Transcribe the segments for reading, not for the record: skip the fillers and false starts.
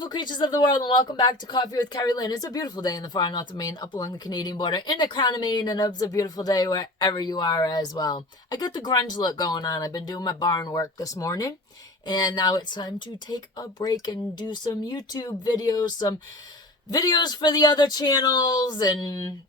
beautiful creatures of the world, and welcome back to Coffee with Kerri-Lynn. It's a beautiful day in the far north of Maine, up along the Canadian border, in the crown of Maine, and it's a beautiful day wherever you are as well. I got the grunge look going on. I've been doing my barn work this morning, and now it's time to take a break and do some YouTube videos, some videos for the other channels, and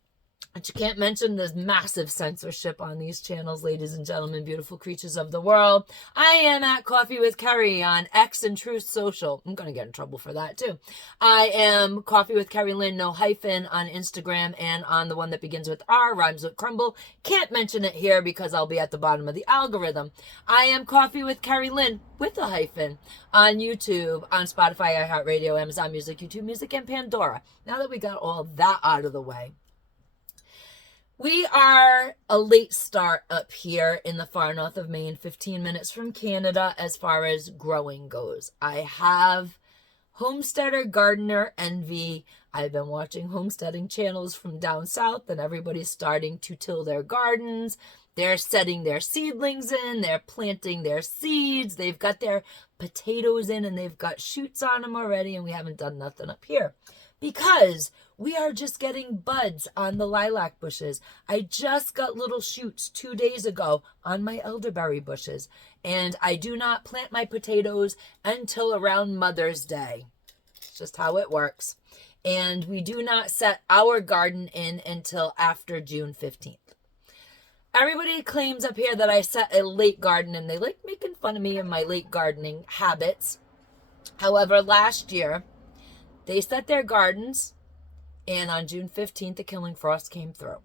but you can't mention there's massive censorship on these channels, ladies and gentlemen, beautiful creatures of the world. I am at Coffee with Kerri on X and Truth Social. I'm going to get in trouble for that too. I am Coffee with Kerri-Lynn, no hyphen, on Instagram, and on the one that begins with R, rhymes with crumble. Can't mention it here because I'll be at the bottom of the algorithm. I am Coffee with Kerri-Lynn with a hyphen on YouTube, on Spotify, iHeartRadio, Amazon Music, YouTube Music, and Pandora. Now that we got all that out of the way, we are a late start up here in the far north of Maine, 15 minutes from Canada as far as growing goes. I have Homesteader gardener envy. I've been watching homesteading channels from down south, and everybody's starting to till their gardens. They're setting their seedlings in, they're planting their seeds, they've got their potatoes in, and they've got shoots on them already, and we haven't done nothing up here because we are just getting buds on the lilac bushes. I just got little shoots 2 days ago on my elderberry bushes. And I do not plant my potatoes until around Mother's Day. It's just how it works. And we do not set our garden in until after June 15th. Everybody claims up here that I set a late garden, and they like making fun of me and my late gardening habits. However, last year, they set their gardens, and on June 15th, the killing frost came through.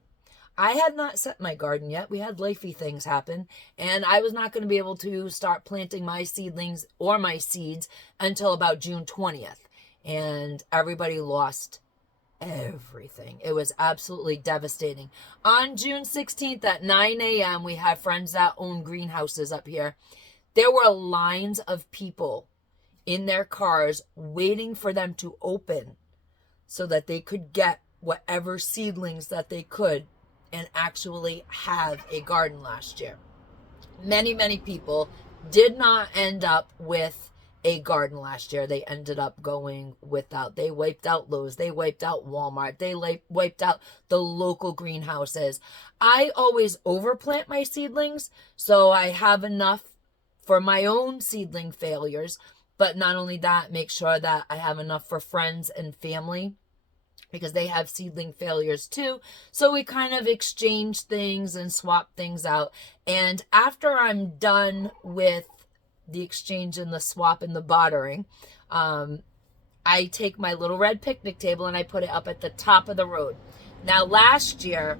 I had not set my garden yet. We had lifey things happen, and I was not going to be able to start planting my seedlings or my seeds until about June 20th. And everybody lost everything. It was absolutely devastating. On June 16th at 9 a.m., we have friends that own greenhouses up here. There were lines of people in their cars waiting for them to open so that they could get whatever seedlings that they could and actually have a garden last year. Many, many people did not end up with a garden last year. They ended up going without. They wiped out Lowe's. They wiped out Walmart. They wiped out the local greenhouses. I always overplant my seedlings, so I have enough for my own seedling failures. But not only that, make sure that I have enough for friends and family because they have seedling failures too. So we kind of exchange things and swap things out. And after I'm done with the exchange and the swap and the bartering, I take my little red picnic table and I put it up at the top of the road. Now last year,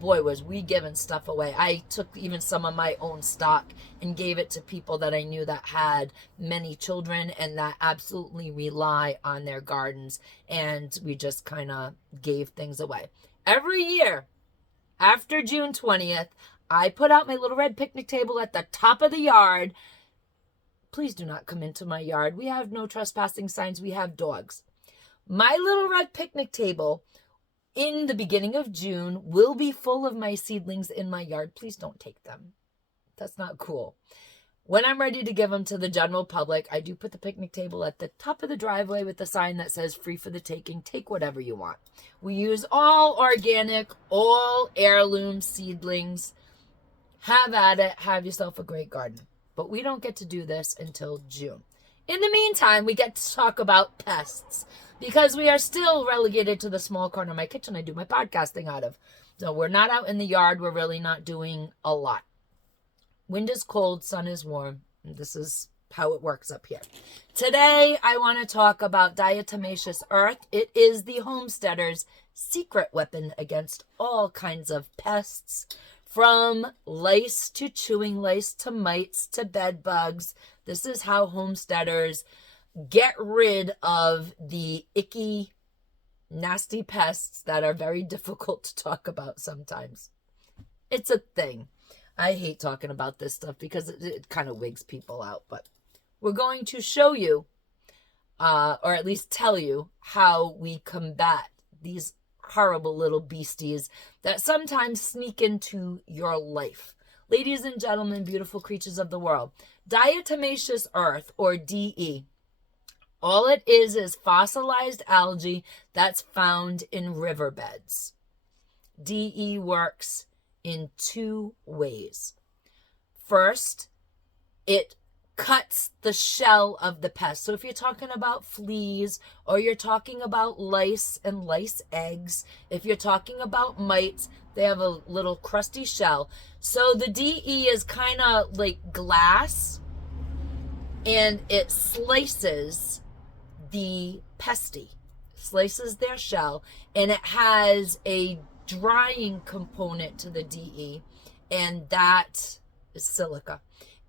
boy, was we giving stuff away. I took even some of my own stock and gave it to people that I knew that had many children and that absolutely rely on their gardens. And we just kind of gave things away. Every year, after June 20th, I put out my little red picnic table at the top of the yard. Please do not come into my yard. We have no trespassing signs. We have dogs. My little red picnic table in the beginning of June will be full of my seedlings in my yard. Please don't take them. That's not cool. When I'm ready to give them to the general public, I do put the picnic table at the top of the driveway with the sign that says free for the taking. Take whatever you want. We use all organic, all heirloom seedlings. Have at it. Have yourself a great garden. But we don't get to do this until June. In the meantime, we get to talk about pests, because we are still relegated to the small corner of my kitchen I do my podcasting out of. So we're not out in the yard. We're really not doing a lot. Wind is cold, sun is warm. And this is how it works up here. Today, I want to talk about Diatomaceous Earth. It is the homesteader's secret weapon against all kinds of pests, from lice to chewing lice to mites to bed bugs. This is how homesteaders get rid of the icky, nasty pests that are very difficult to talk about sometimes. It's a thing. I hate talking about this stuff because it kind of wigs people out, but we're going to show you, or at least tell you, how we combat these horrible little beasties that sometimes sneak into your life. Ladies and gentlemen, beautiful creatures of the world, Diatomaceous Earth, or DE, All it is fossilized algae that's found in riverbeds. DE works in two ways. First, it cuts the shell of the pest. So if you're talking about fleas, or you're talking about lice and lice eggs, if you're talking about mites, they have a little crusty shell. So the DE is kind of like glass, and it slices the pesty, slices their shell, and it has a drying component to the DE, and that is silica.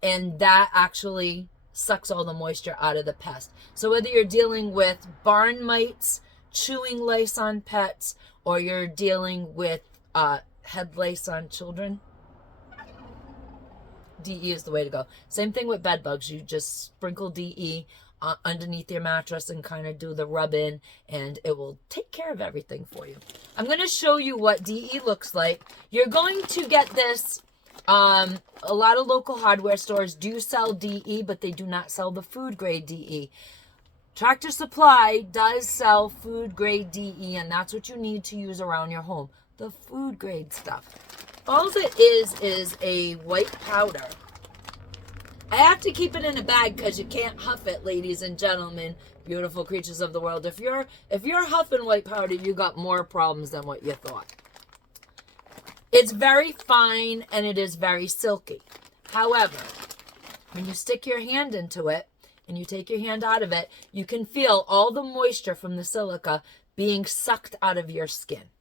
And that actually sucks all the moisture out of the pest. So whether you're dealing with barn mites, chewing lice on pets, or you're dealing with head lice on children, DE is the way to go. Same thing with bed bugs. You just sprinkle DE underneath your mattress and kind of do the rub in, and it will take care of everything for you. I'm going to show you what DE looks like. You're going to get this. A lot of local hardware stores do sell DE, but they do not sell the food grade DE. Tractor Supply does sell food grade DE, and that's what you need to use around your home. The food grade stuff. All it is a white powder. I have to keep it in a bag because you can't huff it, ladies and gentlemen, beautiful creatures of the world. If you're huffing white powder, you got more problems than what you thought. It's very fine and it is very silky. However, when you stick your hand into it and you take your hand out of it, you can feel all the moisture from the silica being sucked out of your skin.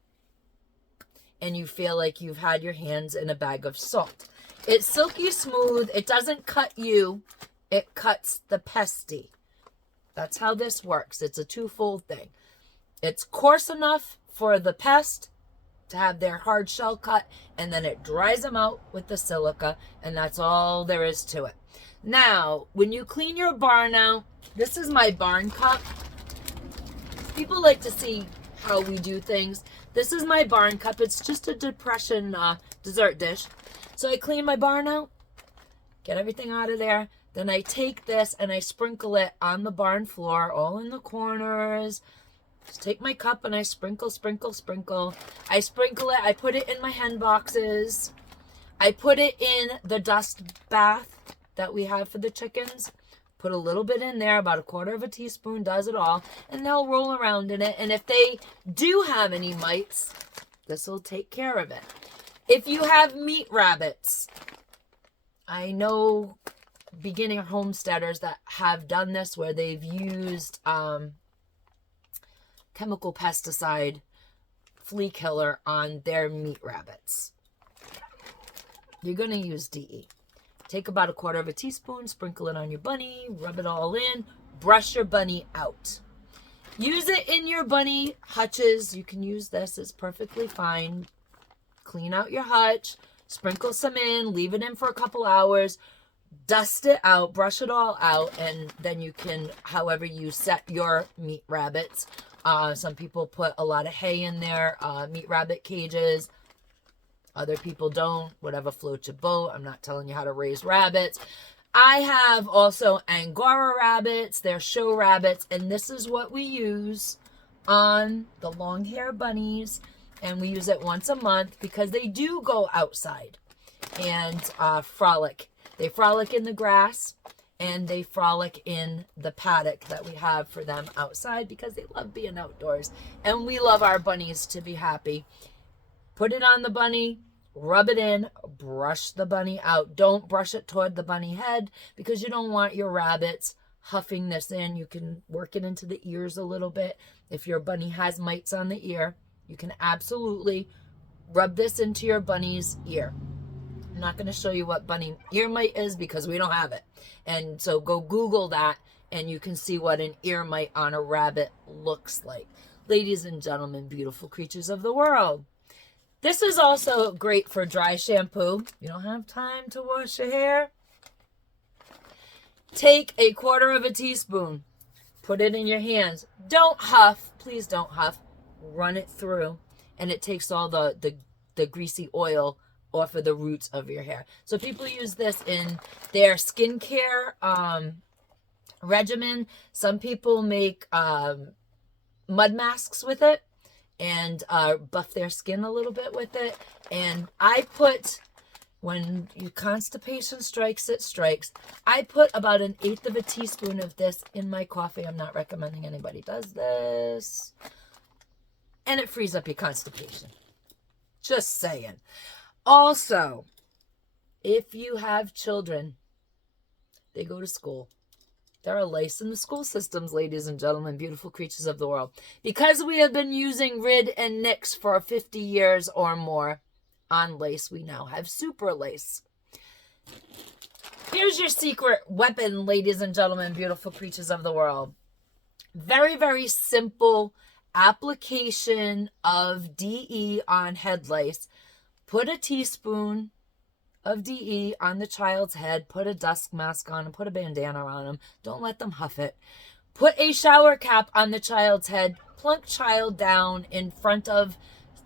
And you feel like you've had your hands in a bag of salt. It's silky smooth. It doesn't cut you. It cuts the pesty. That's how this works. It's a twofold thing. It's coarse enough for the pest to have their hard shell cut, and then it dries them out with the silica, and that's all there is to it. Now, when you clean your barn out, this is my barn cup. People like to see how we do things. This is my barn cup. It's just a depression dessert dish. So I clean my barn out, get everything out of there. Then I take this and I sprinkle it on the barn floor, all in the corners. Just take my cup and I sprinkle, sprinkle, sprinkle. I sprinkle it. I put it in my hen boxes. I put it in the dust bath that we have for the chickens. Put a little bit in there, about 1/4 teaspoon does it all. And they'll roll around in it. And if they do have any mites, this will take care of it. If you have meat rabbits, I know beginner homesteaders that have done this where they've used chemical pesticide flea killer on their meat rabbits. You're going to use DE. Take about 1/4 teaspoon, sprinkle it on your bunny, rub it all in, brush your bunny out. Use it in your bunny hutches. You can use this, it's perfectly fine. Clean out your hutch, sprinkle some in, leave it in for a couple hours, dust it out, brush it all out, and then you can, however you set your meat rabbits. Some people put a lot of hay in their meat rabbit cages. Other people don't. Whatever floats your boat. I'm not telling you how to raise rabbits. I have also Angora rabbits. They're show rabbits. And this is what we use on the long hair bunnies. And we use it once a month because they do go outside and frolic. They frolic in the grass. And they frolic in the paddock that we have for them outside because they love being outdoors. And we love our bunnies to be happy. Put it on the bunny, rub it in, brush the bunny out. Don't brush it toward the bunny head because you don't want your rabbits huffing this in. You can work it into the ears a little bit. If your bunny has mites on the ear, you can absolutely rub this into your bunny's ear. I'm not going to show you what bunny ear mite is because we don't have it. And so go Google that and you can see what an ear mite on a rabbit looks like. Ladies and gentlemen, beautiful creatures of the world. This is also great for dry shampoo. You don't have time to wash your hair? Take 1/4 teaspoon. Put it in your hands. Don't huff. Please don't huff. Run it through. And it takes all the greasy oil off of the roots of your hair. So people use this in their skincare regimen. Some people make mud masks with it and buff their skin a little bit with it. And I put, when your constipation strikes, it strikes. I put about 1/8 of a teaspoon of this in my coffee. I'm not recommending anybody does this. And it frees up your constipation. Just saying. Also, if you have children, they go to school. There are lice in the school systems, ladies and gentlemen, beautiful creatures of the world. Because we have been using Rid and Nix for 50 years or more on lice, we now have super lice. Here's your secret weapon, ladies and gentlemen, beautiful creatures of the world. Very, very simple application of DE on head lice. Put a teaspoon of DE on the child's head, put a dust mask on them, put a bandana on them. Don't let them huff it. Put a shower cap on the child's head, plunk child down in front of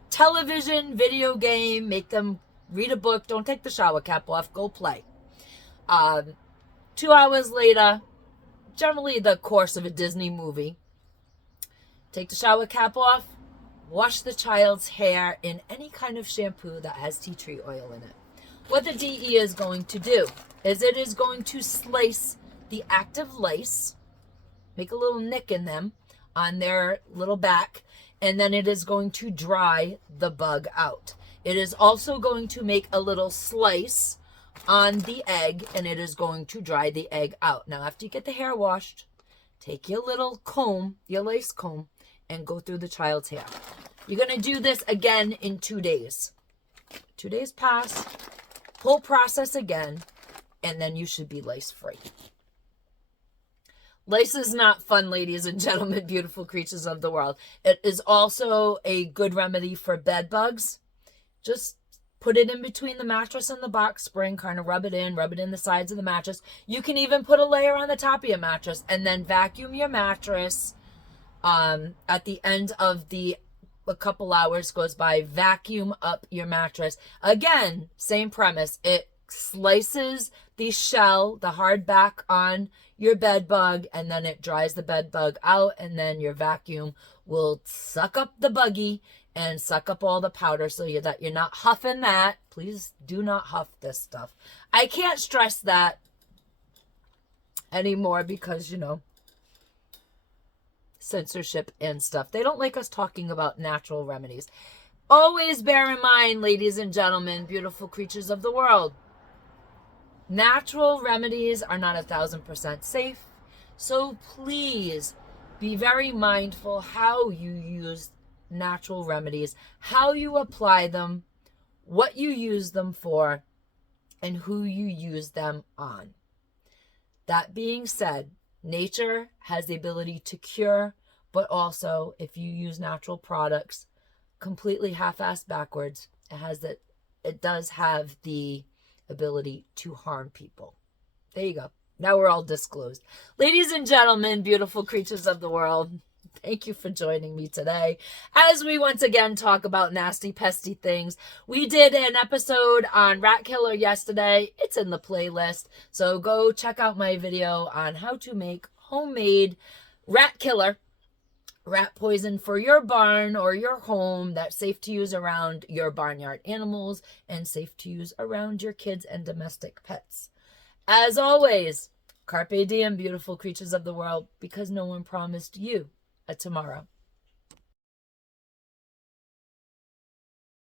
television, video game, make them read a book. Don't take the shower cap off, go play. 2 hours later, generally the course of a Disney movie, take the shower cap off, wash the child's hair in any kind of shampoo that has tea tree oil in it. What the DE is going to do is it is going to slice the active lice, make a little nick in them on their little back, and then it is going to dry the bug out. It is also going to make a little slice on the egg, and it is going to dry the egg out. Now, after you get the hair washed, take your little comb, your lace comb, and go through the child's hair. You're going to do this again in 2 days. 2 days pass, whole process again, and then you should be lice-free. Lice is not fun, ladies and gentlemen, beautiful creatures of the world. It is also a good remedy for bed bugs. Just put it in between the mattress and the box spring, kind of rub it in the sides of the mattress. You can even put a layer on the top of your mattress and then vacuum your mattress at the end of a couple hours goes by, vacuum up your mattress. Again, same premise. It slices the shell, the hard back on your bed bug, and then it dries the bed bug out, and then your vacuum will suck up the buggy and suck up all the powder so that you're not huffing that. Please do not huff this stuff. I can't stress that anymore because, you know, censorship and stuff. They don't like us talking about natural remedies. Always bear in mind, ladies and gentlemen, beautiful creatures of the world, natural remedies are not 1,000% safe. So please be very mindful how you use natural remedies, how you apply them, what you use them for, and who you use them on. That being said, nature has the ability to cure, but also if you use natural products completely half-assed backwards, it does have the ability to harm people. There you go. Now we're all disclosed. Ladies and gentlemen, beautiful creatures of the world, thank you for joining me today as we once again talk about nasty, pesty things. We did an episode on rat killer yesterday. It's in the playlist. So go check out my video on how to make homemade rat killer, rat poison for your barn or your home that's safe to use around your barnyard animals and safe to use around your kids and domestic pets. As always, carpe diem, beautiful creatures of the world, because no one promised you a tomorrow.